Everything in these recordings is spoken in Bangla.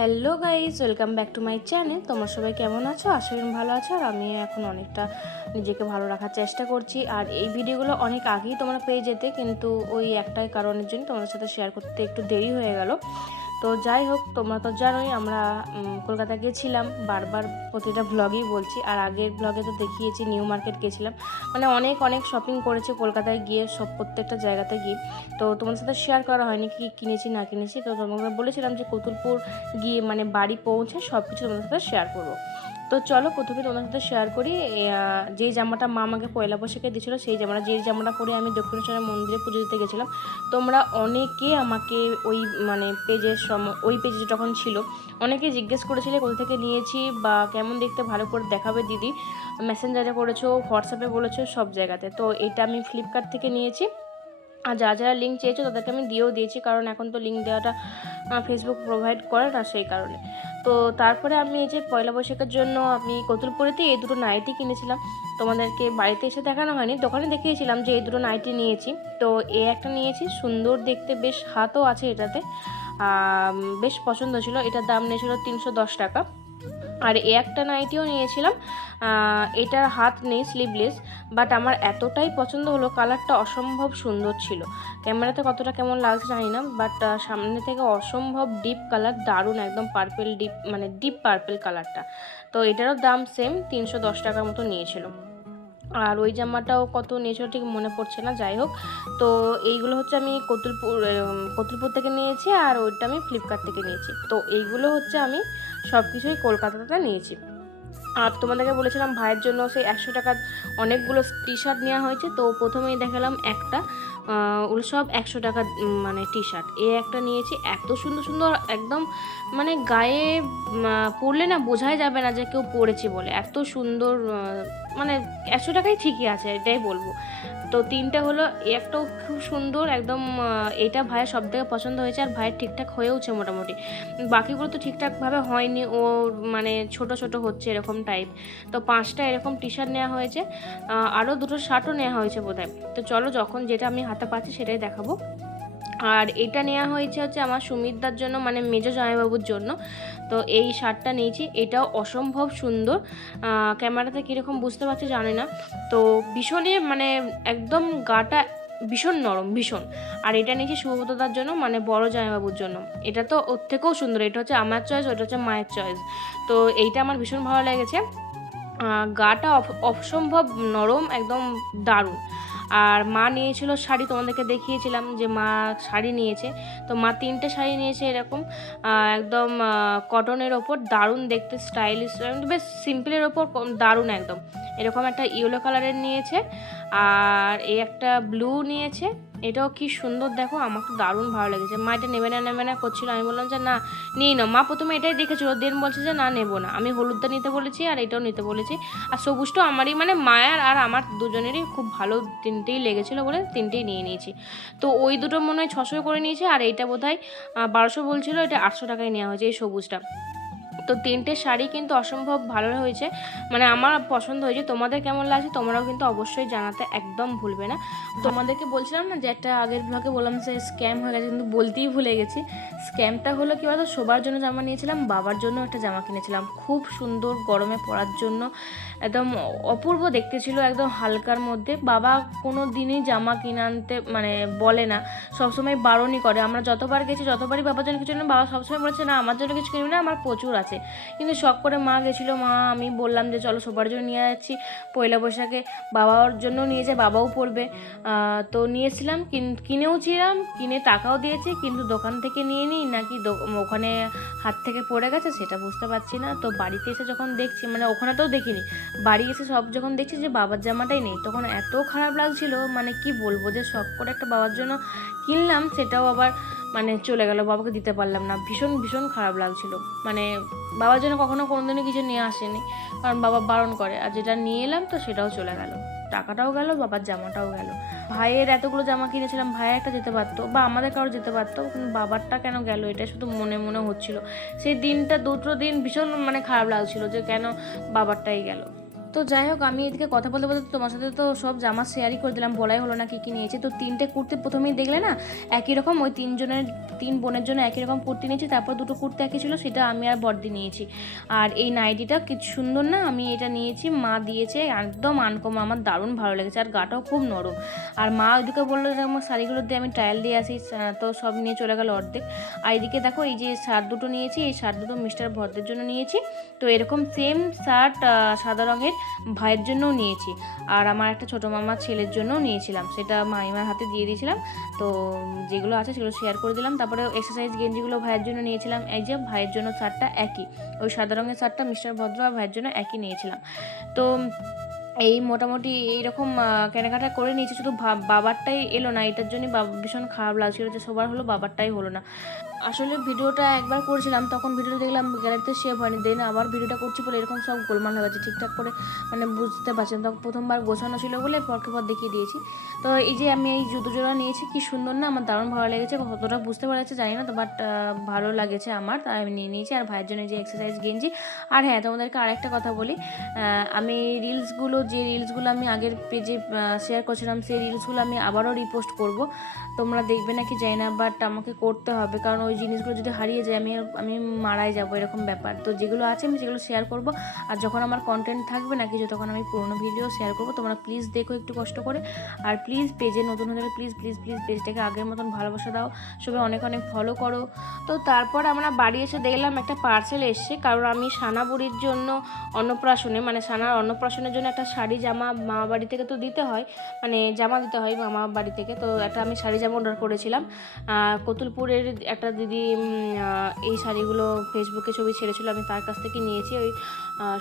Hello guys welcome back to my channel. তোমার সবাই কেমন আছো? আশা করি ভালো আছো। আর আমি এখন অনেকটা নিজেকে ভালো রাখার চেষ্টা করছি। আর এই ভিডিওগুলো অনেক আগেই তোমরা পেয়ে যেতে, কিন্তু ওই একটাই কারণের জন্য তোমাদের সাথে শেয়ার করতে একটু দেরি হয়ে গেল। তো যাই হোক, তোমরা তো জানোই আমরা কলকাতা গেছিলাম। বারবার প্রতিটা ব্লগেই বলছি, আর আগের ব্লগে তো দেখিয়েছি নিউ মার্কেট গেছিলাম। মানে অনেক অনেক শপিং করেছে কলকাতায় গিয়ে, সব প্রত্যেকটা জায়গাতে গিয়ে। তো তোমাদের সাথে শেয়ার করা হয়নি কি কিনেছি, না কিনেছি। তো তোমাকে বলেছিলাম যে কতুলপুর গিয়ে মানে বাড়ি পৌঁছে সব কিছু তোমাদের সাথে শেয়ার করব। তো চলো প্রথমে তোমাদের সাথে শেয়ার করি যে জামাটা মা আমাকে পয়লা বৈশাখে দিয়েছিল, সেই জামাটা যে জামাটা পরে আমি দক্ষিণেশ্বরের মন্দিরে পুজো দিতে গেছিলাম, তোমরা অনেকে আমাকে ওই মানে পেজের সম, ওই পেজে যখন ছিল, অনেকে জিজ্ঞেস করেছিলে কোথা থেকে নিয়েছি বা কেমন দেখতে ভালো করে দেখাবে দিদি মেসেঞ্জারে করেছ হোয়াটসঅ্যাপে বলেছ, সব জায়গাতে। তো এটা আমি ফ্লিপকার্ট থেকে নিয়েছি। আর যারা যারা লিঙ্ক চেয়েছো তাদেরকে আমি দিয়েও দিয়েছি, কারণ এখন তো লিঙ্ক দেওয়াটা ফেসবুক প্রোভাইড করে না সেই কারণে। তো তারপরে আমি এই যে পয়লা বৈশাখের জন্য আমি কতুলপুরেতে এই দুটো নাইটি কিনেছিলাম। তোমাদেরকে বাড়িতে এসে দেখানো হয়নি, দোকানে দেখিয়েছিলাম যে এই দুটো নাইটি নিয়েছি। তো এ একটা নিয়েছি, সুন্দর দেখতে বেশ হাতও আছে এটাতে বেশ পছন্দ ছিল। এটার দাম নিয়েছিল তিনশো দশ টাকা। আর এ একটা নাইটিও নিয়েছিলাম। এটার হাত নেই স্লিভলেস বাট আমার এতটাই পছন্দ হলো কালারটা অসম্ভব সুন্দর ছিল। ক্যামেরাতে কতটা কেমন লাগছে জানি না বাট সামনে থেকে অসম্ভব ডিপ কালার দারুণ একদম পার্পেল ডিপ মানে ডিপ পার্পেল কালারটা তো এটারও দাম সেম তিনশো দশ টাকার মতো নিয়েছিল আর ওই জামাটাও কত নিয়েছিল ঠিক মনে পড়ছে না, যাই হোক। তো এইগুলো হচ্ছে আমি কতুলপুর কতুলপুর থেকে নিয়েছি আর ওইটা আমি ফ্লিপকার্ট থেকে নিয়েছি। তো এইগুলো হচ্ছে আমি সব কিছুই কলকাতাতে নিয়েছি। আর তোমাদেরকে বলেছিলাম ভাইয়ের জন্য সেই একশো টাকার অনেকগুলো টি শার্ট নেওয়া হয়েছে তো প্রথমেই দেখালাম একটা ওগুলো সব একশো উম, মানে টি শার্ট এ একটা নিয়েছি এত সুন্দর সুন্দর একদম মানে গায়ে পরলে না বোঝাই যাবে না যে কেউ পরেছে বলে। এত সুন্দর মানে একশো টাকাই ঠিকই আছে এটাই বলব। তো তিনটে হলো একটাও খুব সুন্দর একদম এটা ভাইয়ের সব থেকে পছন্দ হয়েছে আর ভাইয়ের ঠিকঠাক হয়েওছে মোটামুটি। বাকিগুলো তো ঠিকঠাকভাবে হয়নি ও মানে ছোট ছোট হচ্ছে এরকম টাইপ তো পাঁচটা এরকম টি শার্ট নেওয়া হয়েছে আরও দুটো শার্টও নেওয়া হয়েছে বোধহয়। তো চলো যখন যেটা আমি হাতে পাচ্ছি সেটাই দেখাবো। আর এটা নেওয়া হয়েছে হচ্ছে আমার সুমিতদার জন্য মানে মেজো জামাইবাবুর জন্য। তো এই শার্টটা নিয়েছি। এটাও অসম্ভব সুন্দর। ক্যামেরাতে কীরকম বুঝতে পারছি জানি না। তো ভীষণই মানে একদম গাটা ভীষণ নরম, ভীষণ। আর এটা নিয়েছি সুব্রতদার জন্য মানে বড় জামাইবাবুর জন্য। এটা তো ওর থেকেও সুন্দর, এটা হচ্ছে আমার চয়েস ওটা হচ্ছে মায়ের চয়েস তো এইটা আমার ভীষণ ভালো লেগেছে। গাটা অসম্ভব নরম, একদম দারুণ। আর মা নিয়েছিল শাড়ি, তোমাদেরকে দেখিয়েছিলাম যে মা শাড়ি নিয়েছে। তো মা তিনটে শাড়ি নিয়েছে এরকম। একদম কটনের ওপর, দারুণ দেখতে স্টাইলিশ বেশ সিম্পলের ওপর দারুণ একদম। এরকম একটা ইয়েলো কালারের নিয়েছে। আর এই একটা ব্লু নিয়েছে। এটাও কি সুন্দর, দেখো আমার তো দারুণ ভালো লেগেছে। মা এটা নেবে না নেবে না করছিল, আমি বললাম যে না, নিয়ে নাও। মা প্রথমে এটাই দেখেছিল দেন বলছে যে না, নেব না। আমি হলুদটা নিতে বলেছি আর এটাও নিতে বলেছি। আর সবুজটাও আমারই মানে মায়ের আর আমার দুজনেরই খুব ভালো তিনটেই লেগেছিলো বলে তিনটেই নিয়ে নিয়েছি। তো ওই দুটো মনে হয় ছশো করে নিয়েছে, আর এইটা বোধ হয় বারোশো বলছিল, এটা আটশো টাকায় নেওয়া হয়েছে এই সবুজটা। তো তিনটে শাড়ি কিন্তু অসম্ভব ভালো হয়েছে। মানে আমার পছন্দ হয়েছে। তোমাদের কেমন লাগছে তোমরাও কিন্তু অবশ্যই জানাতে একদম ভুলবে না। তোমাদেরকে বলছিলাম না যে একটা আগের ব্লগে বললাম যে স্ক্যাম হয়ে গেছে কিন্তু বলতেই ভুলে গেছি। স্ক্যামটা হলো কি বলতো? শোবার জন্য জামা নিয়েছিলাম, বাবার জন্য একটা জামা কিনেছিলাম। খুব সুন্দর গরমে পরার জন্য। একদম অপূর্ব দেখতে ছিল, একদম হালকার মধ্যে। বাবা কোনো দিনই জামা কিনে আনতে মানে বলে না। সবসময় বারণই করে। আমরা যতবার গেছি, যতবারই বাবার জন্য কিছু না বাবা সবসময় বলেছে, না, আমার জন্য কিছু কিনবি না, আমার প্রচুর আছে। কিন্তু শখ করে মা গেছিল। মা, আমি বললাম যে চলো সবার জন্য নিয়ে যাচ্ছি। পয়লা বৈশাখে বাবার জন্য নিয়ে যায়, বাবাও পড়বে তো নিয়েছিলাম, কিন- কিনেও ছিলাম কিনে টাকাও দিয়েছি, কিন্তু দোকান থেকে নিয়ে নিই নাকি ওখানে হাত থেকে পড়ে গেছে সেটা বুঝতে পারছি না। তো বাড়িতে এসে যখন দেখছি মানে ওখানেতেও দেখিনি, বাড়ি এসে সব যখন দেখছি যে বাবার জামাটাই নেই, তখন এত খারাপ লাগছিল মানে কি বলব যে শখ করে একটা বাবার জন্য কিনলাম, সেটাও আবার মানে চলে গেল, বাবাকে দিতে পারলাম না। ভীষণ ভীষণ খারাপ লাগছিল। মানে বাবার জন্য কখনো কোনোদিনও কিছু নিয়ে আসেনি, কারণ বাবা বারণ করে, আর যেটা নিয়ে এলাম তো সেটাও চলে গেল। টাকাটাও গেল, বাবার জামাটাও গেল। ভাইয়ের এতগুলো জামা কিনেছিলাম ভাইয়ের একটা যেতে পারতো বা আমাদের কারও যেতে পারতো, কিন্তু বাবারটা কেন গেল, এটা শুধু মনে মনে হচ্ছিল। সেই দিনটা, দুটো দিন ভীষণ মানে খারাপ লাগছিল যে কেন বাবারটাই গেল। তো যাই হোক, আমি এদিকে কথা বলতে বলতে তোমার সাথে তো সব জামা শেয়ারই করে দিলাম, বলাই হলো না কী কী নিয়েছি। তো তিনটে কুর্তি প্রথমেই দেখলে না, একই রকম ওই তিনজনের, তিন বোনের জন্য একই রকম কুর্তি নিয়েছি, তারপর দুটো কুর্তি একই ছিল, সেটা আমি আর বর্দি নিয়েছি। আর এই নাইটিটা কি সুন্দর না, আমি এটা নিয়েছি, মা দিয়েছে, একদম আনকম আমার দারুণ ভালো লেগেছে, আর গাটাও খুব নরম। আর মা ওইদিকে বলল যে, আমার শাড়িগুলো দিয়ে আমি ট্রায়াল দিয়ে আসি তো সব নিয়ে চলে গেল অর্ধেক। আর এদিকে দেখো, এই যে শার্ট দুটো নিয়েছি, এই শার্ট দুটো মিস্টার ভদ্রের জন্য নিয়েছি। তো এরকম সেম শার্ট সাদা রঙের ভাইয়ের জন্যও নিয়েছি। আর আমার একটা ছোটো মামার ছেলের জন্যও নিয়েছিলাম। সেটা মাইমার হাতে দিয়ে দিয়েছিলাম। তো যেগুলো আছে সেগুলো শেয়ার করে দিলাম। তারপরে এক্সারসাইজ গেঞ্জিগুলো ভাইয়ের জন্য নিয়েছিলাম। এই যে ভাইয়ের জন্য শার্টটা একই। ওই সাদা রঙের শার্টটা মিস্টার ভদ্র আর ভাইয়ের জন্য একই নিয়েছিলাম। তো এই মোটামুটি এইরকম কেনাকাটা করে নিয়েছি। শুধু বাবারটাই এলো না। এটার জন্য বাবা ভীষণ খারাপ লাগছিল যে সবার হলো, বাবারটাই হলো না। আসলে ভিডিওটা একবার করেছিলাম, তখন ভিডিওটা দেখলাম গ্যালারিতে সেভ হয়নি। দেন আবার ভিডিওটা করছি বলে এরকম সব গোলমাল হয়ে গেছে, ঠিকঠাক করে মানে বুঝতে পারছি না। তখন প্রথমবার গোছানো ছিল বলে পরকে পর দেখিয়ে দিয়েছি। তো এই যে আমি এই জুতো জোড়া নিয়েছি, কি সুন্দর না, আমার দারুণ ভালো লেগেছে কতটা বুঝতে পারছে জানি না, তো বাট ভালো লাগেছে আমার। তাই আমি নিয়ে নিয়েছি। আর ভাইয়ের জন্য যে এক্সারসাইজ গেঞ্জি। আর হ্যাঁ তোমাদেরকে আরেকটা কথা বলি আমি রিলসগুলো যে রিলসগুলো আমি আগের পেজে শেয়ার করছিলাম, সেই রিলসগুলো আমি আবারও রিপোস্ট করব। তোমরা দেখবে নাকি জানি না বাট আমাকে করতে হবে। কারণ ওই জিনিসগুলো যদি হারিয়ে যায়, আমি আমি মারাই যাব, এরকম ব্যাপার। তো যেগুলো আছে, আমি সেগুলো শেয়ার করব। আর যখন আমার কন্টেন্ট থাকবে না কিছু তখন আমি পুরোনো ভিডিও শেয়ার করব, তোমরা প্লিজ দেখো একটু কষ্ট করে। আর প্লিজ পেজে নতুন হয়ে প্লিজ প্লিজ প্লিজ পেজটাকে আগের মতন ভালোবাসা দাও। সবাই অনেক অনেক ফলো করো। তো তারপর আমরা বাড়ি এসে দেখলাম একটা পার্সেল এসছে, কারণ আমি সানাবুড়ির জন্য অন্নপ্রাশনে মানে সানার অন্নপ্রাশনের জন্য একটা শাড়ি জামা মামা বাড়ি থেকে তো দিতে হয় মানে জামা দিতে হয় মামা বাড়ি থেকে। তো একটা আমি শাড়ি জামা অর্ডার করেছিলাম। কতুলপুরের একটা দিদি এই শাড়িগুলো ফেসবুকে ছবি ছেড়েছিল, আমি তার কাছ থেকে নিয়েছি। ওই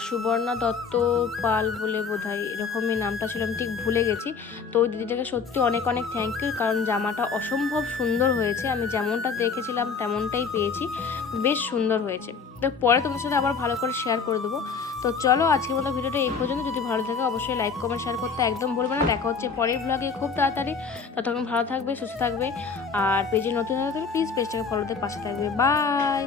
সুবর্ণা দত্ত পাল বলে বোধ হয় এরকমই নামটা ছিল, আমি ঠিক ভুলে গেছি। তো ওই দিদিটাকে সত্যি অনেক অনেক থ্যাংক ইউ কারণ জামাটা অসম্ভব সুন্দর হয়েছে। আমি যেমনটা দেখেছিলাম, তেমনটাই পেয়েছি। বেশ সুন্দর হয়েছে। পরে তোমাদের সাথে আবার ভালো করে শেয়ার করে দেবো। তো চলো আজকের মতো ভিডিওটা এই পর্যন্ত। যদি ভালো থাকে অবশ্যই লাইক কমেন্ট শেয়ার করতে একদম ভুলবে না। দেখা হচ্ছে পরের ব্লগে খুব তাড়াতাড়ি। ততক্ষণ ভালো থাকবে, সুস্থ থাকবে। আর পেজে নতুন থাকলে প্লিজ পেজটাকে ফলোতে পাশে থাকবে। বাই